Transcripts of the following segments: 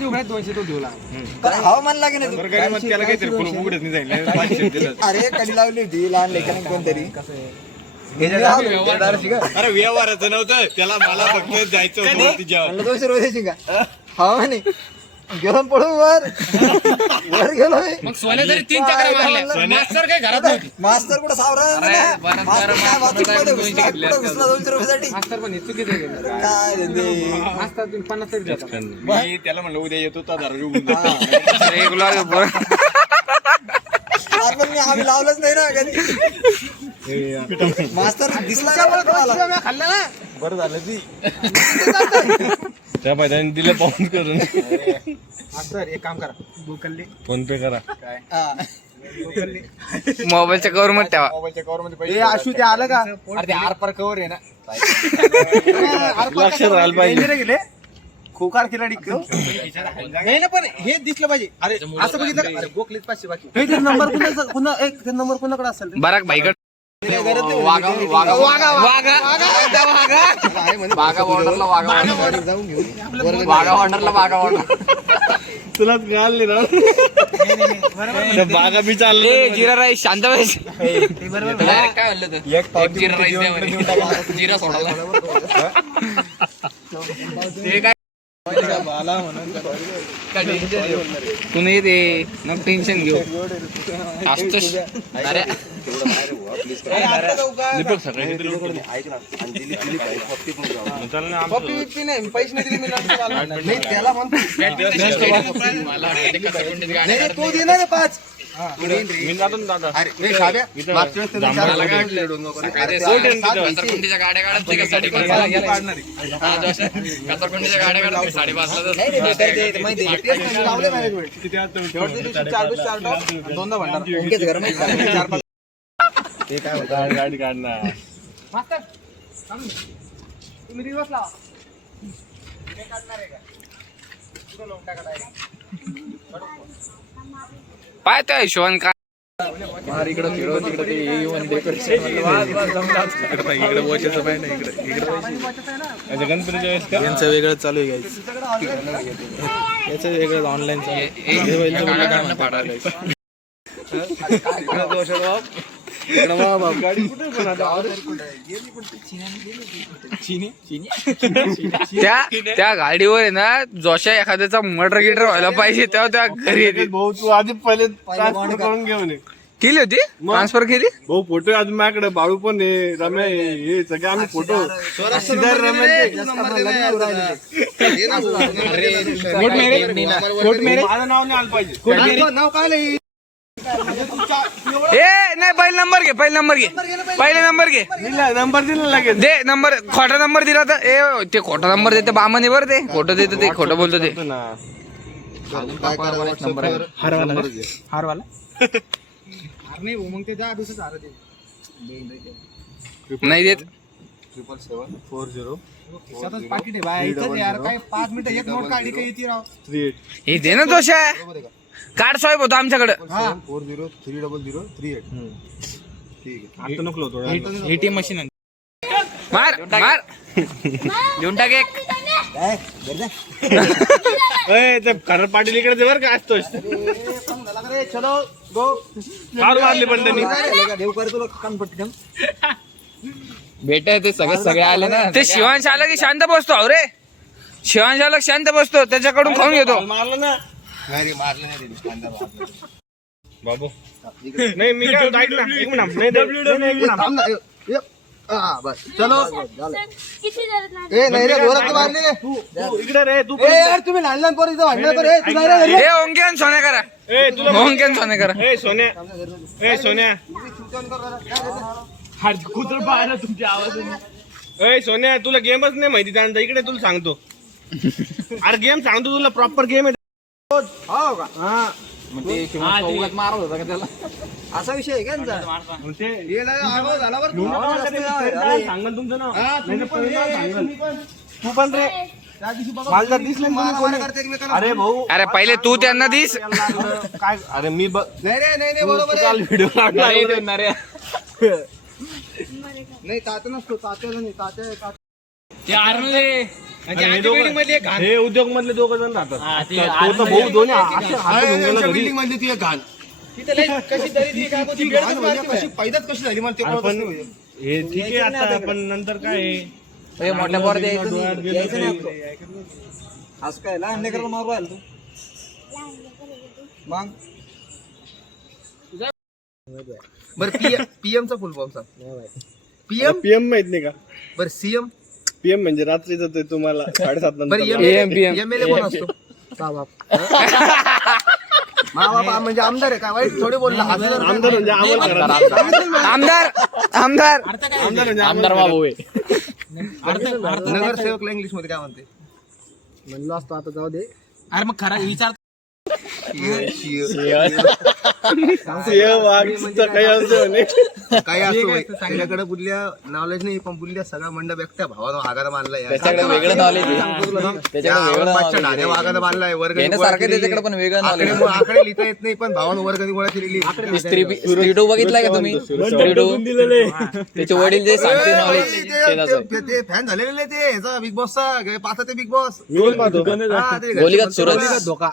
दोनशे तो ठेवला हवामान लागे ना तू. बरं काय मग त्याला काहीतरी फोन उघडत नाही जाईल पाचशे दिलं. अरे कडी लावली होती लहान लेकरांनी कोणतरी? अरे व्यवहाराचं नव्हतं. त्याला मला फक्त जायचं होतं दोनशे रुपये का? हवामान आहे. गेलो पळून वर. वर गेलो मी. मग सोने तरी तीन चक्र मारल्या. मास्तर काय घरात नव्हती. मास्तर कुठं सावरा बरं, मास्तर बरं, काय घुसला, कुठं घुसला दोनशे रुपयासाठी? मास्तर पण हे चुकीचं केलं काय धंदे मास्तर तुम्ही पन्नास तरी देता. मी त्याला म्हणलं उद्या येतो तर दारू घेऊन जा. आज पण मी आम्ही लावलंच नाही ना कधी. मास्तर दिसला तुम्हाला. बरं झालं ती. त्या पाहिजे दिलं पाऊन करून. मास्तर एक काम करा. फोन पे करा. हा. मोबाईलच्या कवर मध्ये ठेवा. मोबाईलच्या कवर मध्ये पैसे आशू ते आलं का? अरे ते आर पार कवर आहे ना. लक्षात राहायला पाहिजे. खोकार खिलाडी नाही ना पण हे दिसलं पाहिजे. अरे असं बघितलं? अरे गोखलेच पाचशे बाकी. नंबर कुणाचा कुणा एक नंबर कुणाकडे असेल? बराक भाईकड वागा वागा वागा वागा वागा बॉर्डरला वागा border. वागा बॉर्डरला वागा बॉर्डर तुलाच घाल बागा बी चालले जिरा राईस शांत बस. Direct काय म्हणलं तर एक पाव एक जिरा राईस द्या म्हणे. जिरा सोडायला ते काय काय danger आहे. तुम्ही ते मग टेन्शन घेऊ असतोच अरे दीपक सकाळी किती लोक पप्पी बिप्पी नाही पैसे नाही दिले मी नंतर आलो. नाही त्याला म्हणतो गाड्या नाही, तो देणार आहे पाच मी जातो ना दादा नाही, शाब्या. मागच्या वेळेस त्याला चार मला काय रुपये दिले डोंगर. काय ते कोण आहे तिथं? कसरगुंडीच्या गाड्या काढत ते का साडेपाच हा, जोश. कसरगुंडीच्या गाड्या काढत ते साडेपाचला जातात. नाही, नाही, ते- ते- ते माहिती आहे. तेच नाही, लावले management. किती? शेवटच्या दिवशी चार डोस चार डोस दोनदा भांडार ओंकेच घर आहे. चार पाच गाडी काढणार. तुम्ही दिवस लावा. पाय त्या हिशोबान काय? इकडे बोचायचं पाहिजे ना इकडे. इकडे अच्छा गणपतीच्या वेळेस का? यांचं वेगळं चालू आहे याचं वेगळं ऑनलाईन पण आता त्या त्या गाडीवर आहे ना जोशा एखाद्याचा मर्डर गिटर व्हायला पाहिजे तेव्हा त्या घरी येते. भाऊ तू आधी पहिले ट्रान्सफर करून घेऊन ये. केली होती? ट्रान्सफर केली? भाऊ फोटो अजून माझ्याकडे. बाळू पण आहे रम्या आहे, हे सगळे आम्ही फोटो सिद्धार्थ रम्याचे. माझं नाव नाही आलं पाहिजे. नाव काय ए नाही पहिला नंबर घे पहिला नंबर घे. पहिले नंबर घे. दिला नंबर दिला लागेल दे नंबर खोटा नंबर दिला तर ए ते खोटा नंबर देते बामाने बरं ते. खोटं देतं ते खोटं बोलतो ते. हारवाला हार नाही भाऊ, मग ते दहा दिवसाचं हार दे नाही देत. ट्रिपल सेवन फोर झिरो स्वतःच पाकिट आहे बाय. इथं यार काय पाच मिनिटं एक नोट काढली काय येते राव. थ्री एट हे दे ना दोषा. कार्ड स्वाईप होतो आमच्याकडं. Four zero three double zero three eight. ठीक आहे. नको एटीएम मशीन मार मार. देऊन टाक एक. काय? बरं जा. ए, ते खरं पाटील इकडे ते बरं का असतोच चलो गो फार मारली पण त्यांनी. देव कर तुला कानपट्टी ठेव. बेटा ते सगळे सगळे आले ना. ते शिवांश आला की शांत बसतो अहो रे. शिवांश आला की शांत बसतो त्याच्याकडून खाऊन घेतो. मारलं ना. नाही रे, मारलं नाही रे, कांदा मारला. बाबू. नाही मी काय म्हणतो, ऐक ना. एक मिनिट नाही, ए, ए, बस. चलो. झालं. किती जरत नाही? ए नाही रे जोरात मारले रे. तू इकडे रे तू ए यार तुम्ही लहान लहान पोरं इथं भांडणं करू, ए, तू नाही रे घरी. ए ओंकेन सोने करा. ए तुला ओंकेन सोने करा. ए सोन्या ए सोन्या ए सोन्या तुला गेमच नाही माहिती त्यानंतर इकडे तुला सांगतो. अरे गेम सांगतो तुला प्रॉपर गेम आहे. हो का मग ते शिवाय चौघात मारत होता का त्याला असा विषय आहे का आगाऊ झाला बरं. अरे. सांगेल तुमचं नाव हा, नाही तुम्ही तर पण, पहिले ए, सांगेल. तुम्ही पण. तू पण रे त्या दिवशी बघा, मला जर दिसलं मारा कोणी मारा कोणी करते एकमेकाला. अरे भाऊ अरे पहिले तू त्यांना दिस काय अरे मी ब- नाही रे नाही बरोबर आहे. काल व्हिडिओ काढला नाही देणार रे. नाही तात्या नसतो तात्याला नाही तात्या तात्या ते आर्मी हे उद्योग मधले दोघ जण राहतात. तो तर भाऊ दोन्ही असे हात घेऊन गेला घरी. बिल्डिंग मधली ती एक घाण. कशी ती घाण म्हणजे कशी पैदाच कशी झाली मला ते नाही म्हणजे. हे ठीक आहे आता पण नंतर काय आहे? हे मोठ्या पोरात यायचं डोळ्यात नाही. गेलं यायचं नाही तरी- आपलं. आज काय लहान लेकराला मारू राहिला तू? मग? बरं पीएम पीएमचा फुल फॉर्म सांग. पीएम PM माहीत नाही का? बरं सीएम पीएम म्हणजे रात्रीच ते तुम्हाला साडेसात नंतर AM, PM. एमएलए कोण असतो? मा बाबा म्हणजे आमदार आहे काय वाईट थोडे बोलला. आमदार म्हणजे आम्हाला करायचं. आमदार आमदार. आमदार म्हणजे आमदार बाबू आहे. नगरसेवकला इंग्लिशमध्ये काय म्हणते? म्हणलो असतो आता जाऊ दे. अरे मग खरा विचार काही असं म्हणे. काही असो त्याच्याकडे बुद्धल्या नॉलेज नाही पण बुद्धल्या सगळ्या मंडप एकट्या भावानं वाघाला मानलाय त्याच्याकडे वेगळं नॉलेज ढाण्या मानलाय वर्ग घेण्यासारखं त्याच्याकडे पण वेगळं आकडे आकडे लिहिता येत नाही पण भावानं वर्ग गोळा केलेली स्त्री बघितलाय का तुम्ही? स्त्री त्याचे वडील जे सांगते नॉलेज ते फॅन झालेले ते. ह्याचा बिग बॉसचा पाहता. ते बिग बॉस गोलीगत सुरज धोका.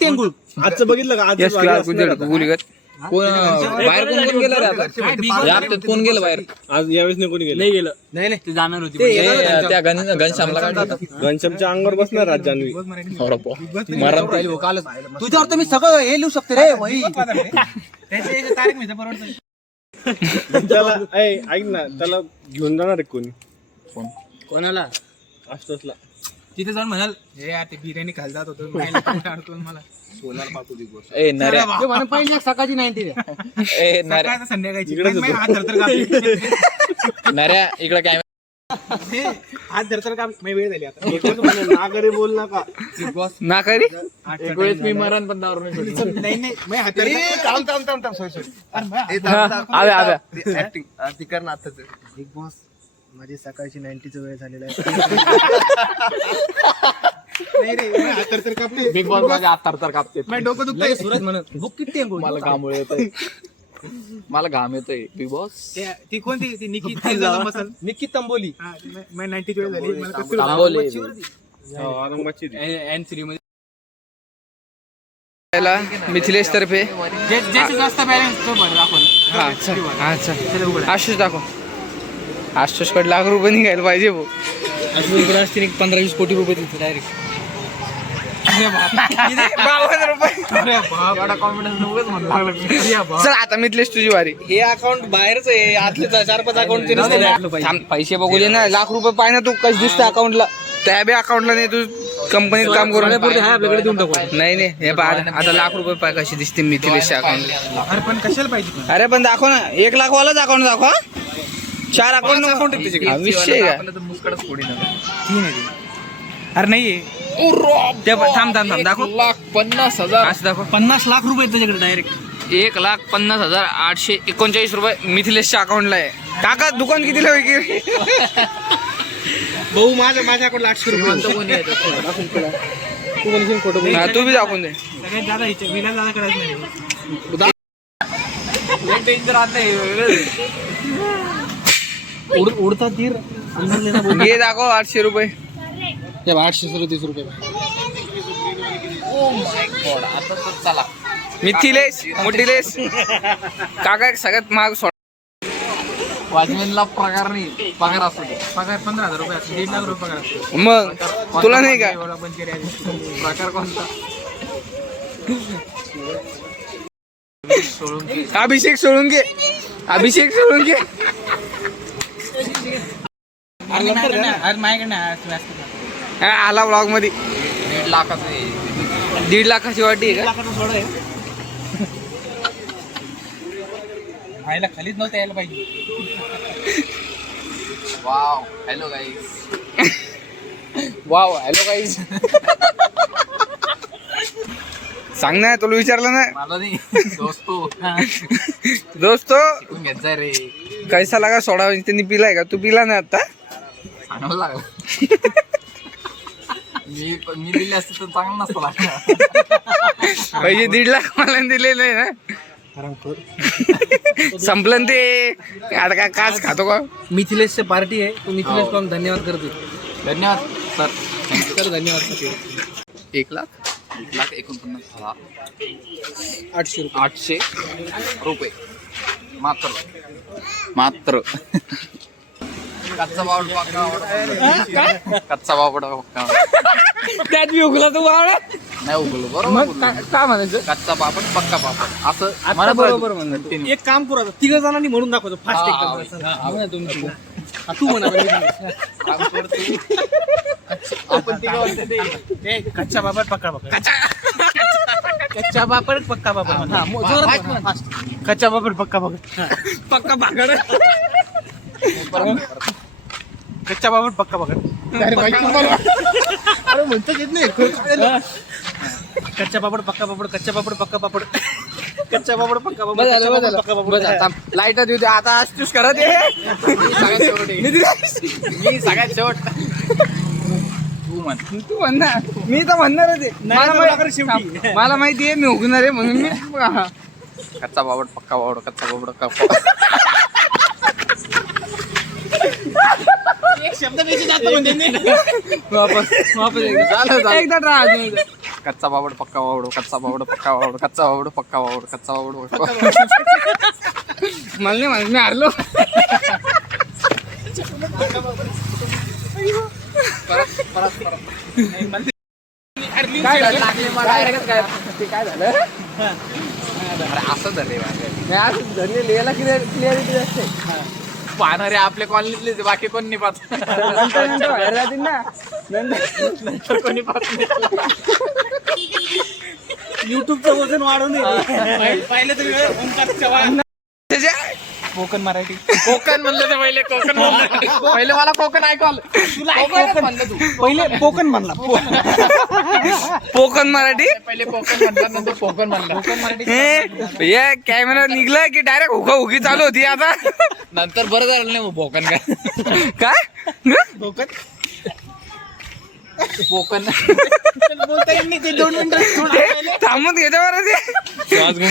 टेंगुळ. आजचं बघितलं का? यश आजचं क्लास वाजलं गुजर गुलीगत. कोण बाहेर कोण कोण गेलं रे आता? या हप्त्यात कोण गेलं बाहेर? आज यावेळेस नाही कोणी गेलं. नाही गेलं. नाही नाही. ते जाणार होती. ते त्या घन घनश्यामला काढलं घनश्यामच्या अंगावर बसणार राज जान्हवी. मरण कालच. तुझ्यावर तर मी सगळं हे लिहू शकते रे वही. त्याला ऐ, ऐक ना त्याला घेऊन जाणार आहे कोणी? कोणाला? आशुतोषला तिथे जाऊन म्हणाल हे यार ते बिर्याणी खायला जात होतो खायला कंटाळा आला मला. ए नऱ्या. ते म्हणून पहिली एक सकाळची नाईन्टी ए नऱ्या. सकाळचं संध्याकाळची मी हात धरतर कापली नऱ्या इकडे कॅमेरा हे हात धरतर कापली मी वेळ झाली आता. एकच म्हणे, नागरी बोल नका. ना करी एक वेळेस मी मरण पण दारू नाही सोडली. नाही नाही मी हात ए, धरतर थांब थांब थांब थांब सॉरी सॉरी अरे. आव्या, आव्या. ती कर ना. बिग बॉस माझी सकाळची नाईन्टीचा वेळ झालेला आहे. नाही बिग बॉस आता तर कापते. माझं डोकं दुखतंय. सूरज म्हणत बुकिट टेंगुळ मला घाम येतोय. मला घाम येतोय बिग बॉस ते- ती कोणती? ती निकी मसल निकी तंबोली. वेळ झाली. मला कसं हो. एन थ्री मध्ये. याला मिथिलेश तर्फे. जे- ज्याचं जास्त बॅलन्स तो भर हा चल. हा चल. आशुष दाखव. आशुषकडे लाख रुपये निघायला पाहिजे भाऊ. इकडे असतील एक पंधरा वीस कोटी रुपये तिथे डायरेक्ट चल आता मिथिलेश तुझी वारी. हे अकाउंट बाहेरच आहे. आतले चार पाच अकाउंट पैसे बघू दे ना. लाख रुपये पाय ना तू. कशी दिसते अकाउंटला त्या बी अकाउंटला नाही तू कंपनीत काम करून आपल्याकडे देऊन टाकू. नाही नाही. हे पाय आता लाख रुपये पाय कशी दिसते मिथिलेशच्या अकाउंट अरे पण कशाला पाहिजे? अरे पण दाखव ना. एक लाख वालाच अकाउंट दाखव. चार अकाउंट अकाउंट विषय आहे का? मुस्कडच ना तीन आहे. अरे नाही. ते पण- थांब थांब थांब दाखव. लाख पन्नास हजार. असं दाखव. पन्नास लाख रुपये आहेत त्याच्याकडे डायरेक्ट एक लाख पन्नास हजार आठशे एकोणचाळीस रुपये मिथिलेशच्या अकाउंटला आहे. काका दुकान कितीला विकेल भाऊ माझ्या माझ्या अकाउंट आठशे रुपये? हा, तू बी दाखवून दे. सगळ्यात विला दादा कळत नाही. उड- उडता तीर घे दाखव आठशे रुपये. आठशे तीस रुपये God, आता तर चला. मिथिलेश मोठिलेश काका सगळ्यात महाग सोडा. वॉचमॅनला पगार नाही. पगार असतो ते. पगार पंधरा हजार रुपये असतो दीड लाख रुपये पगार असतो मग तुला नाही का. प्रकार कोणता सोडून घे. अभिषेक सोडून घे अभिषेक घे अरे माझ्याकडे नाही, अरे माझ्याकडे नाही, असं असतं का? हा, आला ब्लॉगमध्ये दीड लाखाचं आहे. दीड लाखाची वाटी आहे का. खायला खालीच नव्हतं यायला पाहिजे. Wow hello guys wow hello guys सांग ना तुला विचारलं ना. मला नाही. दोस्तो. दोस्तो? घेत रे. कैसा लागा सोडा? त्यांनी पिलाय का? तू पिला ना आता? चांगलं लागलं. मी मी दिले असते तर चांगलं नसतं लागलं. पैसे दीड लाख मला दिले नाही ना. संपलं ना ते. आता काय काच खातो का? मिथिलेशचे पार्टी आहे. तो मिथिलेश पण धन्यवाद करतो धन्यवाद सर. सर धन्यवाद एक लाख? एक लाख एकोणपन्नास हजार. आठशे रुपये. आठशे रुपये. मात्र. मात्र. कच्चा बावड पक्का. कच्चा बावड पक्का. त्यात बी उगला तू बावडा नाही उगलो बरोबर मग बोललो. काय काय म्हणायचं कच्चा पापड पक्का पापड असं आता बरोबर. म्हणलं. एक काम करू आता तिघ जणांनी म्हणून दाखवतो फास्ट हा, हा, हा. म्हणा तुमची तू म्हणा करतो. आपण तिघं म्हणतो ते. ए, कच्चा बाबर पक्का बाबर कच्चा बाबर पक्का बाबर हा, मो- जोरात म्हण. कच्चा बाबर पक्का बाबर पक्का भागड कच्चा बाबर पक्का बाबर अरे म्हणतो येत नाही कच्चा पापड पक्का पापड कच्चा पापड पक्का पापड कच्चा पापड पक्का पापड बस झालं कच्चा बस पापड झालं. पक्का बस पापड लाइट देऊ दे आता आज चूस करा ते. मी सगळ्यात शेवट तू म्हण. तू म्हणणार. मी तर म्हणणार आहे ते. नाही मला माहिती-. मला आहे मी उगणार आहे म्हणून मी. कच्चा बावड पक्का बावड कच्चा बावड पक्का वापस वापस एकदा. कच्चा बावड पक्का बावड कच्चा बावड पक्का बावड कच्चा बावड पक्का बावड कच्चा बावड पक्का बावड. मला नाही मी हारलो. काय झालं? काय झालं? अरे असं धरले याला क्लिअरिटी असते पाहणारे आपल्या कॉलनीतले बाकी कोण नाही नंतर नंतर बाहेर जातील ना. नंतर कोणी पाहत नाही. युट्यूबचं वजन वाढवून दे. पाहिलं वेळ ओंकार चव्हाण कोकण मराठी. कोकण म्हणलं ते पहिले कोकण म्हणलं. पहिले मला कोकण ऐकू आलं. कोकण म्हणलं तू? पहिले कोकण म्हणला. कोकण मराठी? पहिले कोकण म्हणलं नंतर कोकण म्हणलं. हे या कॅमेरा निघला की डायरेक्ट उगा उगी चालू होती आता. नंतर बरं झालं नाही मग कोकण काय. काय? कोकण? कोकण. बोलता येईल नाही ते दोन मिनिटं ते थांबून घेते बरं ते.